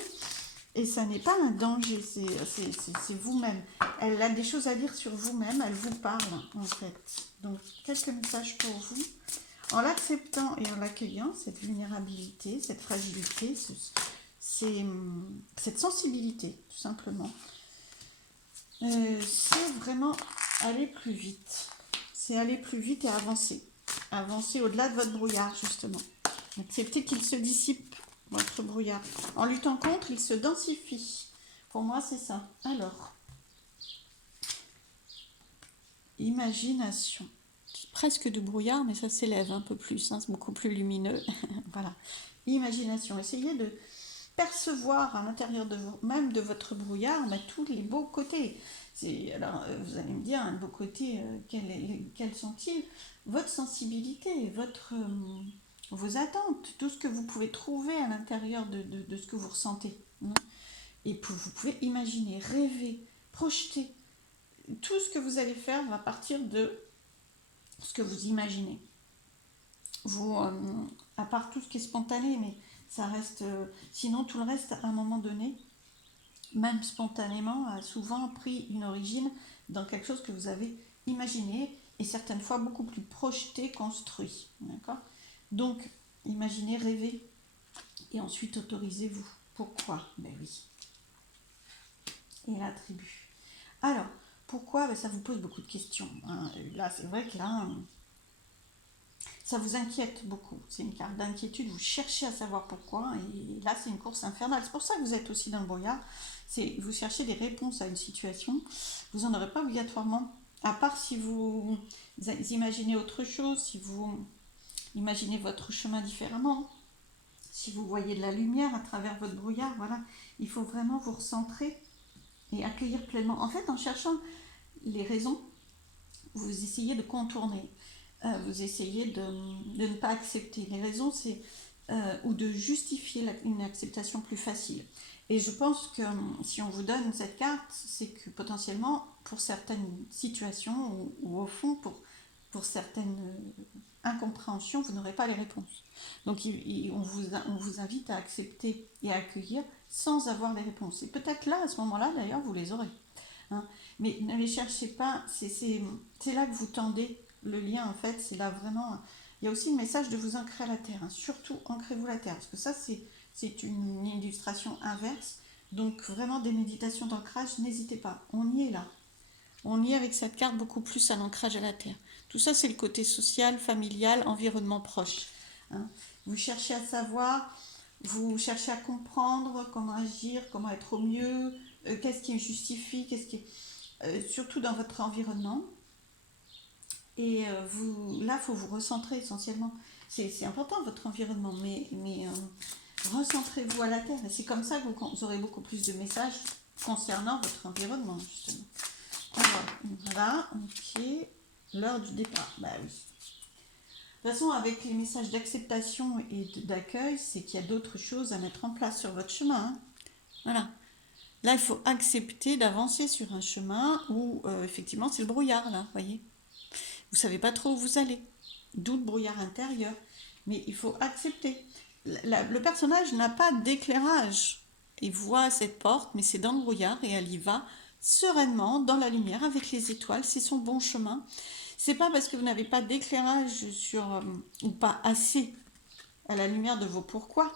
Et ça n'est pas un danger, c'est vous-même. Elle a des choses à dire sur vous-même, elle vous parle en fait. Donc quelques messages pour vous. En l'acceptant et en l'accueillant, cette vulnérabilité, cette fragilité, cette sensibilité, tout simplement, c'est vraiment aller plus vite. C'est aller plus vite et avancer. Avancer au-delà de votre brouillard, justement. Accepter qu'il se dissipe, votre brouillard. En luttant contre, il se densifie. Pour moi, c'est ça. Alors, imagination. Presque de brouillard, mais ça s'élève un peu plus. Hein, c'est beaucoup plus lumineux. Voilà. Imagination. Essayez de percevoir à l'intérieur de vous, même de votre brouillard, mais tous les beaux côtés. Alors, vous allez me dire, un beau côté, quels sont-ils? Votre sensibilité, vos attentes, tout ce que vous pouvez trouver à l'intérieur de ce que vous ressentez. Hein. Et vous pouvez imaginer, rêver, projeter. Tout ce que vous allez faire va partir de ce que vous imaginez. Vous, à part tout ce qui est spontané, mais ça reste... sinon, tout le reste, à un moment donné, même spontanément, a souvent pris une origine dans quelque chose que vous avez imaginé et certaines fois beaucoup plus projeté, construit. D'accord? Donc, imaginez, rêvez et ensuite autorisez-vous. Pourquoi? Ben oui. Et la tribu. Alors, pourquoi? Ben, ça vous pose beaucoup de questions. Hein. Là, c'est vrai que là, ça vous inquiète beaucoup. C'est une carte d'inquiétude. Vous cherchez à savoir pourquoi. Et là, c'est une course infernale. C'est pour ça que vous êtes aussi dans le brouillard. Vous cherchez des réponses à une situation. Vous n'en aurez pas obligatoirement. À part si vous imaginez autre chose, si vous imaginez votre chemin différemment, si vous voyez de la lumière à travers votre brouillard, voilà. Il faut vraiment vous recentrer et accueillir pleinement. En fait, en cherchant les raisons, vous essayez de contourner. Vous essayez de ne pas accepter. Les raisons, c'est ou de justifier une acceptation plus facile. Et je pense que si on vous donne cette carte, c'est que potentiellement, pour certaines situations, ou au fond, pour certaines incompréhensions, vous n'aurez pas les réponses. Donc on vous invite à accepter et à accueillir sans avoir les réponses. Et peut-être là, à ce moment-là, d'ailleurs, vous les aurez. Hein. Mais ne les cherchez pas, c'est là que vous tendez le lien, en fait, c'est là vraiment... Il y a aussi le message de vous ancrer à la terre. Hein. Surtout, ancrez-vous la terre, parce que ça, c'est une illustration inverse. Donc, vraiment, des méditations d'ancrage, n'hésitez pas. On y est là. On y est avec cette carte beaucoup plus à l'ancrage à la terre. Tout ça, c'est le côté social, familial, environnement proche. Hein. Vous cherchez à savoir, vous cherchez à comprendre comment agir, comment être au mieux, qu'est-ce qui justifie, qu'est-ce qui est... surtout dans votre environnement. Et là, il faut vous recentrer essentiellement. C'est important votre environnement, mais recentrez-vous à la terre. Et c'est comme ça que vous aurez beaucoup plus de messages concernant votre environnement, justement. Alors, voilà, ok. L'heure du départ, bah oui. De toute façon, avec les messages d'acceptation et d'accueil, c'est qu'il y a d'autres choses à mettre en place sur votre chemin. Hein. Voilà. Là, il faut accepter d'avancer sur un chemin où, effectivement, c'est le brouillard, là, vous voyez. Vous ne savez pas trop où vous allez. D'où le brouillard intérieur. Mais il faut accepter. Le personnage n'a pas d'éclairage. Il voit cette porte, mais c'est dans le brouillard et elle y va sereinement, dans la lumière, avec les étoiles. C'est son bon chemin. C'est pas parce que vous n'avez pas d'éclairage ou pas assez à la lumière de vos pourquoi,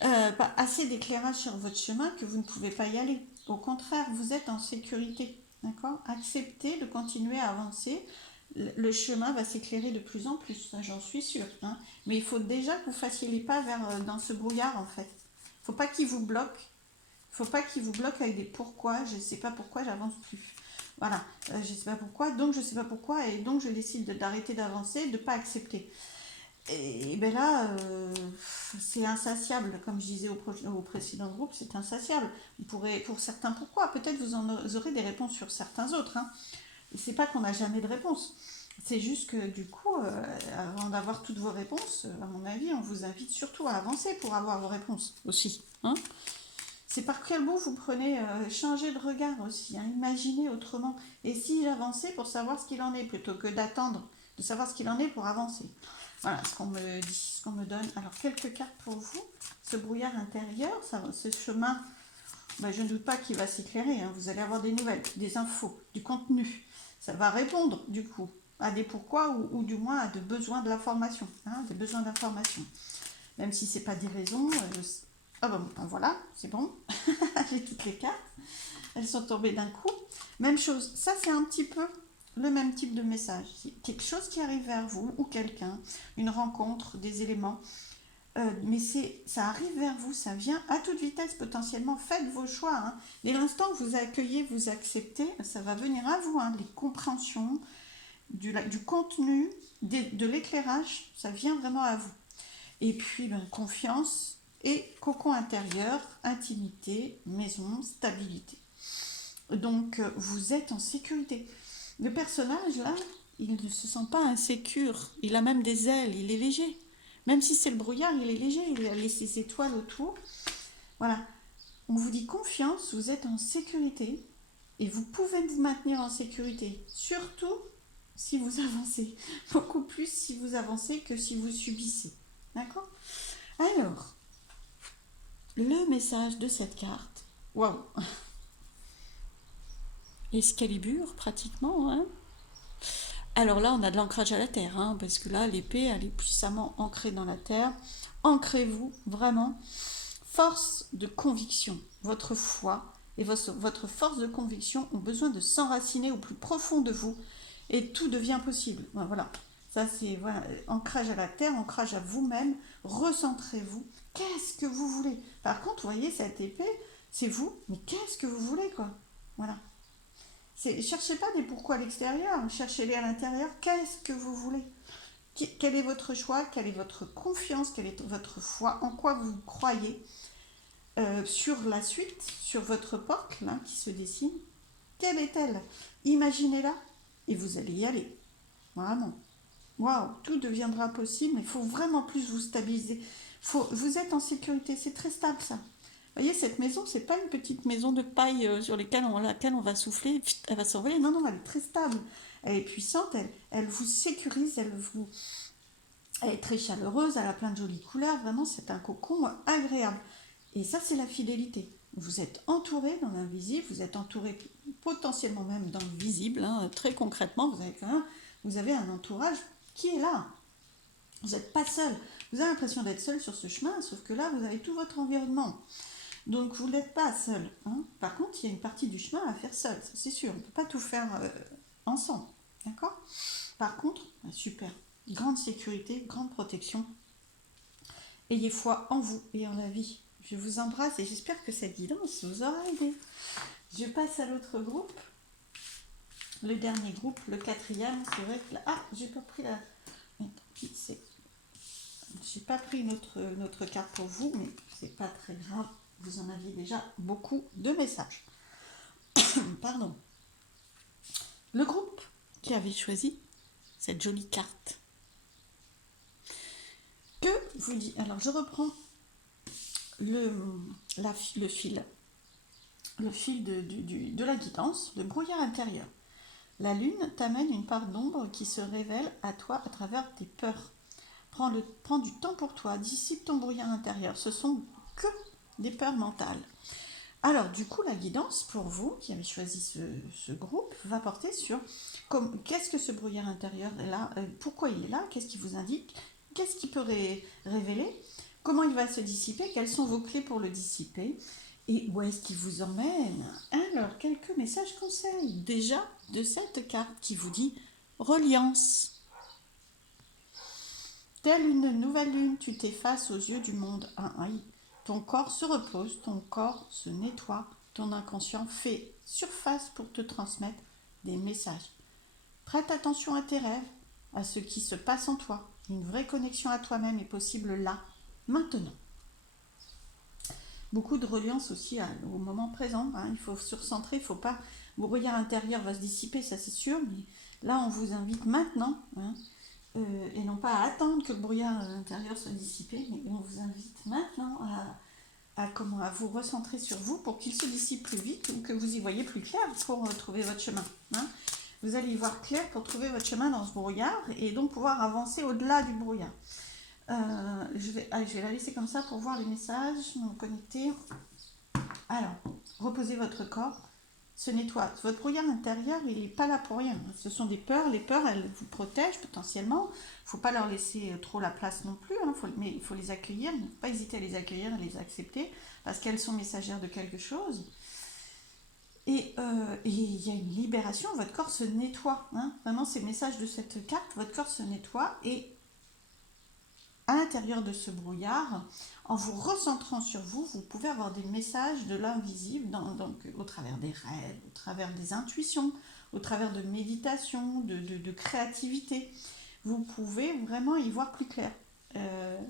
pas assez d'éclairage sur votre chemin que vous ne pouvez pas y aller. Au contraire, vous êtes en sécurité. D'accord? Acceptez de continuer à avancer. Le chemin va s'éclairer de plus en plus, j'en suis sûre. Hein. Mais il faut déjà que vous fassiez les pas dans ce brouillard, en fait. Il ne faut pas qu'il vous bloque. Il ne faut pas qu'il vous bloque avec des pourquoi. Je ne sais pas pourquoi, j'avance plus. Voilà, je ne sais pas pourquoi, donc je ne sais pas pourquoi, et donc je décide d'arrêter d'avancer, de ne pas accepter. Et bien là, c'est insatiable, comme je disais au précédent groupe, c'est insatiable. Vous pourrez, pour certains pourquoi, peut-être vous aurez des réponses sur certains autres. Hein. C'est pas qu'on n'a jamais de réponse. C'est juste que du coup, avant d'avoir toutes vos réponses, à mon avis, on vous invite surtout à avancer pour avoir vos réponses aussi. Hein. C'est par quel bout vous prenez, changer de regard aussi, hein, imaginez autrement. Et si j'avançais pour savoir ce qu'il en est, plutôt que d'attendre de savoir ce qu'il en est pour avancer. Voilà ce qu'on me dit, ce qu'on me donne. Alors, quelques cartes pour vous. Ce brouillard intérieur, ce chemin ben, je ne doute pas qu'il va s'éclairer, hein. Vous allez avoir des nouvelles, des infos, du contenu. Ça va répondre, du coup, à des pourquoi ou du moins à des besoins de l'information, hein, des besoins d'information. Même si ce n'est pas des raisons. Ah ben, voilà, c'est bon. J'ai toutes les cartes. Elles sont tombées d'un coup. Même chose, ça c'est un petit peu le même type de message. Quelque chose qui arrive vers vous ou quelqu'un, une rencontre, des éléments. Mais ça arrive vers vous, ça vient à toute vitesse potentiellement. Faites vos choix, hein. Dès l'instant que vous accueillez, vous acceptez, ça va venir à vous, hein. Les compréhensions, du contenu, de l'éclairage, ça vient vraiment à vous. Et puis, ben, confiance et cocon intérieur, intimité, maison, stabilité. Donc, vous êtes en sécurité. Le personnage, là, il ne se sent pas insécure. Il a même des ailes, il est léger. Même si c'est le brouillard, il est léger, il a laissé ses étoiles autour. Voilà. On vous dit confiance, vous êtes en sécurité et vous pouvez vous maintenir en sécurité. Surtout si vous avancez. Beaucoup plus si vous avancez que si vous subissez. D'accord? Alors, le message de cette carte. Waouh! Excalibur, pratiquement, hein? Alors là, on a de l'ancrage à la terre, hein, parce que là, l'épée, elle est puissamment ancrée dans la terre. Ancrez-vous, vraiment. Force de conviction. Votre foi et votre force de conviction ont besoin de s'enraciner au plus profond de vous et tout devient possible. Voilà. Ça, c'est voilà, ancrage à la terre, ancrage à vous-même. Recentrez-vous. Qu'est-ce que vous voulez? Par contre, vous voyez, cette épée, c'est vous, mais qu'est-ce que vous voulez, quoi? Voilà. Cherchez pas des pourquoi à l'extérieur, cherchez-les à l'intérieur. Qu'est-ce que vous voulez? Quel est votre choix? Quelle est votre confiance? Quelle est votre foi? En quoi vous croyez? Sur la suite, sur votre porte là, qui se dessine, quelle est-elle? Imaginez-la et vous allez y aller. Vraiment. Waouh, tout deviendra possible, mais il faut vraiment plus vous stabiliser. Vous êtes en sécurité, c'est très stable ça. Vous voyez, cette maison, c'est pas une petite maison de paille sur laquelle on va souffler, elle va s'envoler. Non, non, elle est très stable. Elle est puissante, elle vous sécurise, elle est très chaleureuse, elle a plein de jolies couleurs. Vraiment, c'est un cocon agréable. Et ça, c'est la fidélité. Vous êtes entouré dans l'invisible, vous êtes entouré potentiellement même dans le visible. Hein, très concrètement, vous avez un entourage qui est là. Vous n'êtes pas seul. Vous avez l'impression d'être seul sur ce chemin, sauf que là, vous avez tout votre environnement. Donc, vous n'êtes pas seul. Hein. Par contre, il y a une partie du chemin à faire seul, c'est sûr. On ne peut pas tout faire ensemble. D'accord? Par contre, super. Grande sécurité, grande protection. Ayez foi en vous et en la vie. Je vous embrasse et j'espère que cette guidance vous aura aidé. Je passe à l'autre groupe. Le dernier groupe, le quatrième. C'est vrai que là... Ah, j'ai pas pris la... J'ai pas pris notre carte pour vous, mais c'est pas très grave. Vous en aviez déjà beaucoup de messages. Pardon. Le groupe qui avait choisi cette jolie carte. Que vous dit... Alors, je reprends le fil de la guidance, le brouillard intérieur. La lune t'amène une part d'ombre qui se révèle à toi à travers tes peurs. Prends du temps pour toi, dissipe ton brouillard intérieur. Ce sont que des peurs mentales. Alors, du coup, la guidance pour vous qui avez choisi ce groupe va porter sur qu'est-ce que ce brouillard intérieur est là, pourquoi il est là, qu'est-ce qui vous indique, qu'est-ce qui peut révéler, comment il va se dissiper, quelles sont vos clés pour le dissiper et où est-ce qu'il vous emmène. Alors, quelques messages conseils déjà de cette carte qui vous dit reliance. Telle une nouvelle lune, tu t'effaces aux yeux du monde. Ton corps se repose, ton corps se nettoie, ton inconscient fait surface pour te transmettre des messages. Prête attention à tes rêves, à ce qui se passe en toi. Une vraie connexion à toi-même est possible là, maintenant. Beaucoup de reliance aussi au moment présent. Hein. Il faut se recentrer, il faut pas... Vos brouillard intérieur va se dissiper, ça c'est sûr, mais là on vous invite maintenant, hein, et non pas à attendre que le brouillard intérieur soit dissipé, mais on vous invite maintenant à vous recentrer sur vous pour qu'il se dissipe plus vite ou que vous y voyez plus clair pour trouver votre chemin. Hein. Vous allez y voir clair pour trouver votre chemin dans ce brouillard et donc pouvoir avancer au-delà du brouillard. Je vais la laisser comme ça pour voir les messages, me connecter Alors, reposez votre corps, se nettoie. Votre brouillard intérieur, il n'est pas là pour rien. Ce sont des peurs. Les peurs, elles vous protègent potentiellement. Il ne faut pas leur laisser trop la place non plus, hein. Mais il faut les accueillir. Il ne faut pas hésiter à les accueillir, à les accepter, parce qu'elles sont messagères de quelque chose. Et il y a une libération, votre corps se nettoie. Hein. Vraiment, c'est le message de cette carte, votre corps se nettoie et à l'intérieur de ce brouillard, en vous recentrant sur vous, vous pouvez avoir des messages de l'invisible, donc au travers des rêves, au travers des intuitions, au travers de méditation, de créativité. Vous pouvez vraiment y voir plus clair.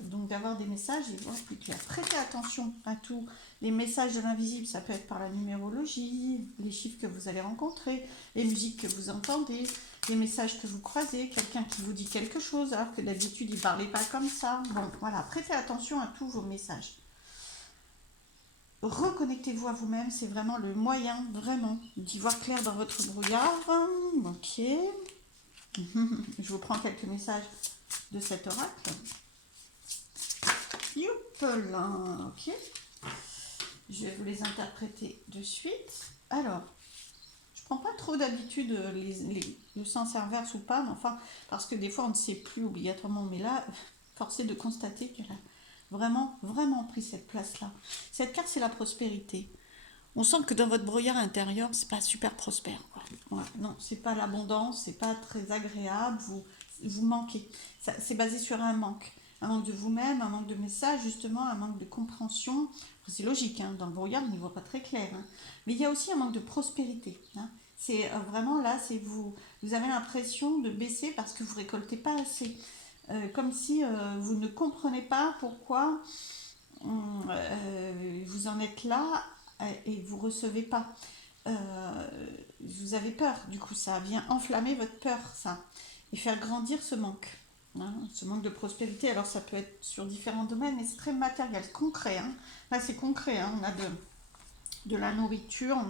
Donc d'avoir des messages et voir plus clair. Prêtez attention à tout. Les messages de l'invisible, ça peut être par la numérologie, les chiffres que vous allez rencontrer, les musiques que vous entendez, les messages que vous croisez, quelqu'un qui vous dit quelque chose alors que d'habitude il ne parlait pas comme ça. Bon, voilà, prêtez attention à tous vos messages. Reconnectez-vous à vous-même, c'est vraiment le moyen, vraiment, d'y voir clair dans votre brouillard. Ok. Je vous prends quelques messages de cet oracle. Youpla, ok. Je vais vous les interpréter de suite. Alors, je prends pas trop d'habitude le sens inverse ou pas, mais enfin, parce que des fois on ne sait plus obligatoirement, mais là, forcé de constater qu'elle a vraiment, vraiment pris cette place-là. Cette carte, c'est la prospérité. On sent que dans votre brouillard intérieur, c'est pas super prospère, quoi. Ouais, non, c'est pas l'abondance, c'est pas très agréable, vous manquez. C'est basé sur un manque de vous-même, un manque de message, justement, un manque de compréhension. C'est logique, hein, dans le brouillard, on n'y voit pas très clair. Hein. Mais il y a aussi un manque de prospérité. Hein. C'est vraiment là, c'est vous avez l'impression de baisser parce que vous récoltez pas assez. Comme si vous ne comprenez pas pourquoi vous en êtes là et vous recevez pas. Vous avez peur, du coup, ça vient enflammer votre peur, ça, et faire grandir ce manque. Hein, ce manque de prospérité, alors ça peut être sur différents domaines, mais c'est très matériel, concret. Hein. Là, c'est concret, hein. On a de la nourriture.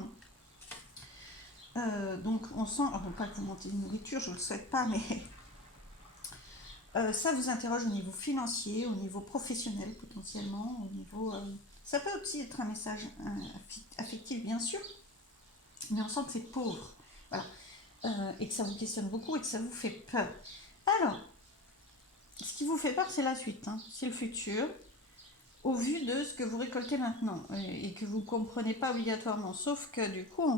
Donc, on sent, alors, pas que vous manquez de nourriture, je ne le souhaite pas, mais ça vous interroge au niveau financier, au niveau professionnel potentiellement, au niveau... ça peut aussi être un message affectif, bien sûr, mais on sent que c'est pauvre. Voilà. Et que ça vous questionne beaucoup et que ça vous fait peur. Alors, ce qui vous fait peur, c'est la suite, hein. C'est le futur, au vu de ce que vous récoltez maintenant et que vous ne comprenez pas obligatoirement. Sauf que du coup, on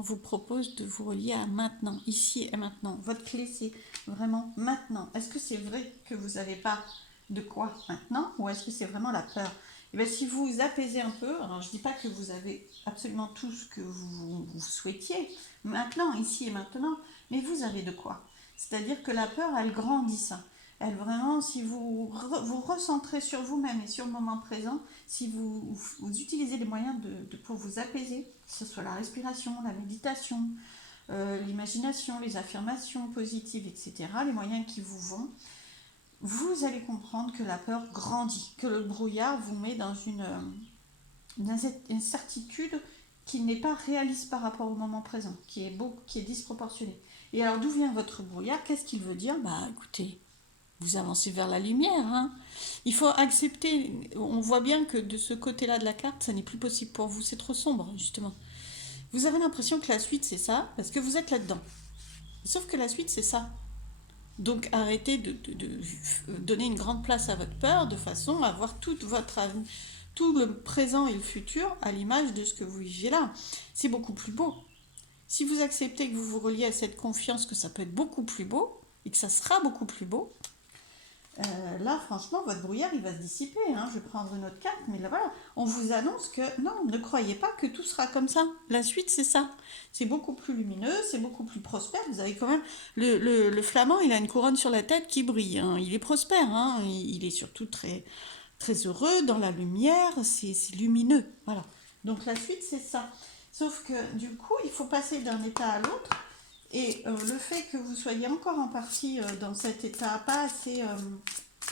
vous propose de vous relier à maintenant, ici et maintenant. Votre clé, c'est vraiment maintenant. Est-ce que c'est vrai que vous n'avez pas de quoi maintenant ou est-ce que c'est vraiment la peur? Et bien, si vous vous apaisez un peu, alors je ne dis pas que vous avez absolument tout ce que vous souhaitiez maintenant, ici et maintenant, mais vous avez de quoi. C'est-à-dire que la peur, elle grandit ça. Elle vraiment, si vous vous recentrez sur vous-même et sur le moment présent, si vous utilisez les moyens pour vous apaiser, que ce soit la respiration, la méditation, l'imagination, les affirmations positives, etc., les moyens qui vous vont, vous allez comprendre que la peur grandit, que le brouillard vous met dans une incertitude qui n'est pas réaliste par rapport au moment présent, qui est disproportionnée. Et alors d'où vient votre brouillard? Qu'est-ce qu'il veut dire? Bah écoutez, vous avancez vers la lumière. Hein. Il faut accepter, on voit bien que de ce côté-là de la carte, ça n'est plus possible pour vous, c'est trop sombre, justement. Vous avez l'impression que la suite, c'est ça, parce que vous êtes là-dedans. Sauf que la suite, c'est ça. Donc arrêtez de donner une grande place à votre peur, de façon à voir tout le présent et le futur à l'image de ce que vous vivez là. C'est beaucoup plus beau. Si vous acceptez que vous vous reliez à cette confiance que ça peut être beaucoup plus beau, et que ça sera beaucoup plus beau, là, franchement, votre brouillard, il va se dissiper. Hein. Je vais prendre une autre carte, mais là, voilà. On vous annonce que non, ne croyez pas que tout sera comme ça. La suite, c'est ça. C'est beaucoup plus lumineux, c'est beaucoup plus prospère. Vous avez quand même... Le flamand, il a une couronne sur la tête qui brille. Hein. Il est prospère. Hein. Il est surtout très, très heureux dans la lumière. C'est lumineux. Voilà. Donc, la suite, c'est ça. Sauf que, du coup, il faut passer d'un état à l'autre. Et le fait que vous soyez encore en partie dans cet état pas assez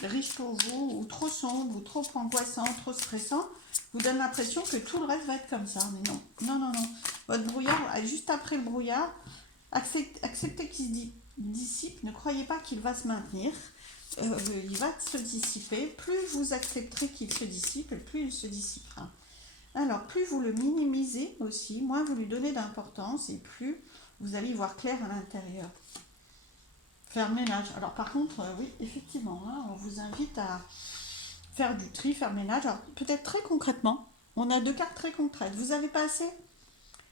riche pour vous, ou trop sombre, ou trop angoissant, trop stressant, vous donne l'impression que tout le reste va être comme ça. Mais non, non, non, non. Votre brouillard, juste après le brouillard, acceptez qu'il se dissipe, ne croyez pas qu'il va se maintenir. Il va se dissiper. Plus vous accepterez qu'il se dissipe, plus il se dissipera. Alors, plus vous le minimisez aussi, moins vous lui donnez d'importance et plus vous allez y voir clair à l'intérieur. Faire le ménage. Alors, par contre, oui, effectivement, hein, on vous invite à faire du tri, faire le ménage. Alors, peut-être très concrètement, on a 2 cartes très concrètes. Vous n'avez pas assez?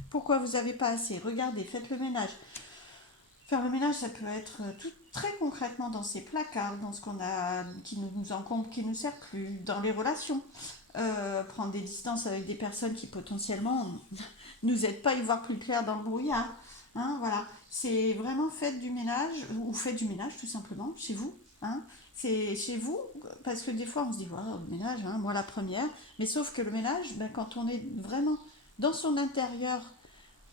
Pourquoi vous n'avez pas assez? Regardez, faites le ménage. Faire le ménage, ça peut être tout très concrètement dans ces placards, dans ce qu'on a qui nous encombre, qui ne nous sert plus, dans les relations. Prendre des distances avec des personnes qui potentiellement nous aident pas à y voir plus clair dans le brouillard. Hein, voilà, c'est vraiment faites du ménage ou faites du ménage tout simplement chez vous. Hein. C'est chez vous parce que des fois on se dit voilà le ménage, hein, moi la première, mais sauf que le ménage, ben, quand on est vraiment dans son intérieur,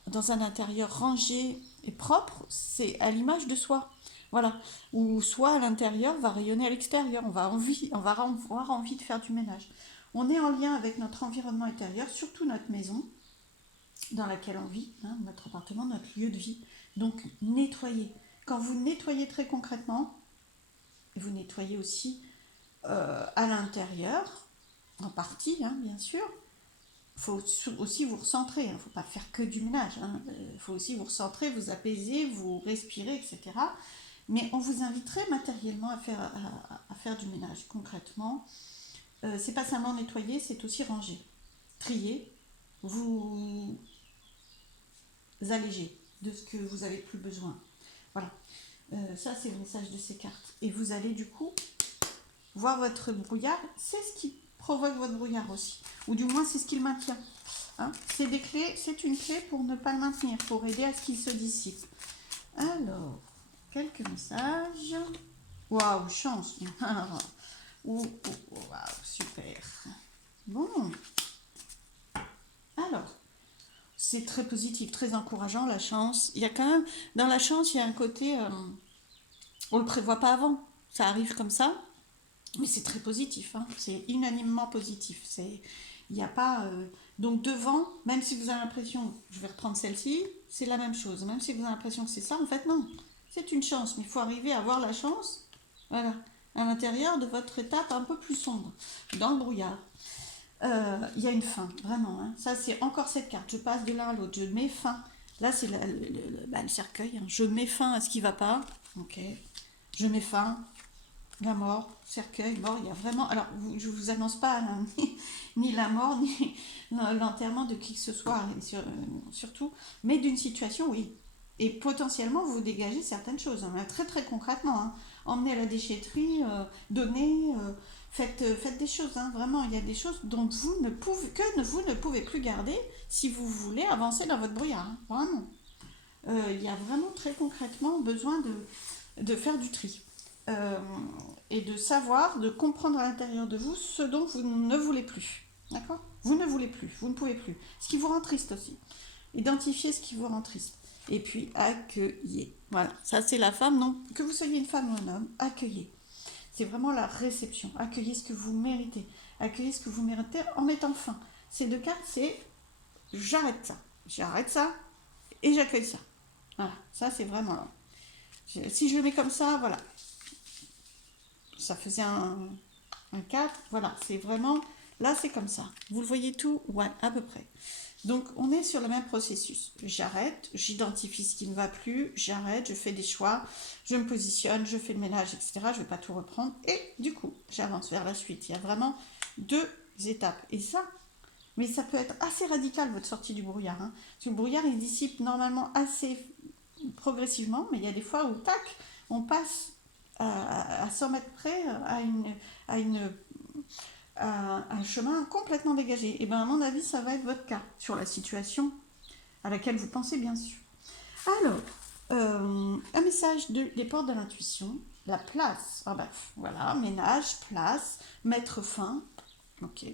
dans un intérieur rangé et propre, c'est à l'image de soi. Voilà. Ou soit à l'intérieur va rayonner à l'extérieur. On va avoir envie de faire du ménage. On est en lien avec notre environnement intérieur, surtout notre maison dans laquelle on vit, hein, notre appartement, notre lieu de vie. Donc nettoyez. Quand vous nettoyez très concrètement, vous nettoyez aussi à l'intérieur, en partie, hein, bien sûr. Il faut aussi vous recentrer, il ne faut pas faire que du ménage. Il faut aussi vous recentrer, vous apaiser, vous respirer, etc. Mais on vous inviterait matériellement à faire du ménage concrètement. C'est pas seulement nettoyer, c'est aussi ranger, trier, vous alléger de ce que vous n'avez plus besoin. Voilà, ça c'est le message de ces cartes. Et vous allez du coup voir votre brouillard, c'est ce qui provoque votre brouillard aussi, ou du moins c'est ce qui le maintient. Hein, c'est des clés, c'est une clé pour ne pas le maintenir, pour aider à ce qu'il se dissipe. Alors, quelques messages. Waouh, chance. Waouh, super. Bon. Alors, c'est très positif, très encourageant, la chance. Il y a quand même, dans la chance, il y a un côté, on ne le prévoit pas avant. Ça arrive comme ça, mais c'est très positif. Hein. C'est unanimement positif. Il n'y a pas... donc devant, même si vous avez l'impression, je vais reprendre celle-ci, c'est la même chose. Même si vous avez l'impression que c'est ça, en fait, non. C'est une chance, mais il faut arriver à avoir la chance, voilà, à l'intérieur de votre étape un peu plus sombre, dans le brouillard. Il y a une fin, vraiment. Hein. Ça, c'est encore cette carte. Je passe de l'un à l'autre. Je mets fin. Là, c'est le cercueil. Hein. Je mets fin à ce qui ne va pas. Ok. Je mets fin. La mort, cercueil, mort. Il y a vraiment. Alors, je ne vous annonce pas hein, ni la mort, ni l'enterrement de qui que ce soit, surtout. Mais d'une situation, oui. Et potentiellement, vous dégagez certaines choses. Hein, très, très concrètement. Hein. Emmenez à la déchetterie, donnez. Faites des choses, hein, vraiment, il y a des choses dont vous ne pouvez plus garder si vous voulez avancer dans votre brouillard, hein, vraiment. Il y a vraiment très concrètement besoin de faire du tri et de savoir, de comprendre à l'intérieur de vous ce dont vous ne voulez plus, d'accord? Vous ne voulez plus, vous ne pouvez plus. Ce qui vous rend triste aussi. Identifiez ce qui vous rend triste. Et puis, accueillez. Voilà, ça c'est la femme, non, que vous soyez une femme ou un homme, accueillez. C'est vraiment la réception. Accueillez ce que vous méritez. Accueillez ce que vous méritez en mettant fin. Ces 2 cartes, c'est j'arrête ça. J'arrête ça et j'accueille ça. Voilà, ça c'est vraiment là. Si je le mets comme ça, voilà. Ça faisait un 4. Voilà, c'est vraiment... Là, c'est comme ça. Vous le voyez tout? Ouais, à peu près. Donc, on est sur le même processus. J'arrête, j'identifie ce qui ne va plus, j'arrête, je fais des choix, je me positionne, je fais le ménage, etc. Je ne vais pas tout reprendre. Et du coup, j'avance vers la suite. Il y a vraiment 2 étapes. Et ça, mais ça peut être assez radical, votre sortie du brouillard. Hein. Parce que le brouillard, il dissipe normalement assez progressivement, mais il y a des fois où, tac, on passe à 100 mètres près à un chemin complètement dégagé. Et bien, à mon avis, ça va être votre cas sur la situation à laquelle vous pensez, bien sûr. Alors, un message des portes de l'intuition, la place. Ah ben, voilà, ménage, place, mettre fin. Ok.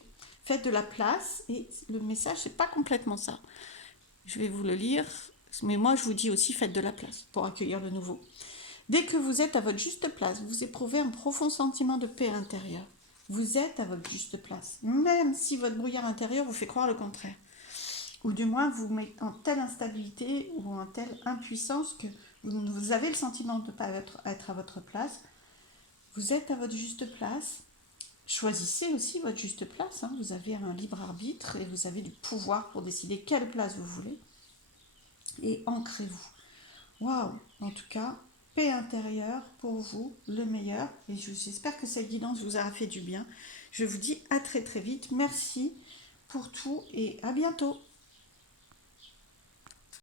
Faites de la place et le message, c'est pas complètement ça. Je vais vous le lire, mais moi, je vous dis aussi, faites de la place pour accueillir le nouveau. Dès que vous êtes à votre juste place, vous éprouvez un profond sentiment de paix intérieure. Vous êtes à votre juste place, même si votre brouillard intérieur vous fait croire le contraire. Ou du moins vous met en telle instabilité ou en telle impuissance que vous avez le sentiment de ne pas être à votre place. Vous êtes à votre juste place choisissez aussi votre juste place. Hein. Vous avez un libre arbitre et vous avez du pouvoir pour décider quelle place vous voulez. Et ancrez-vous. Waouh! En tout cas, paix intérieure pour vous, le meilleur. Et j'espère que cette guidance vous aura fait du bien. Je vous dis à très très vite. Merci pour tout et à bientôt.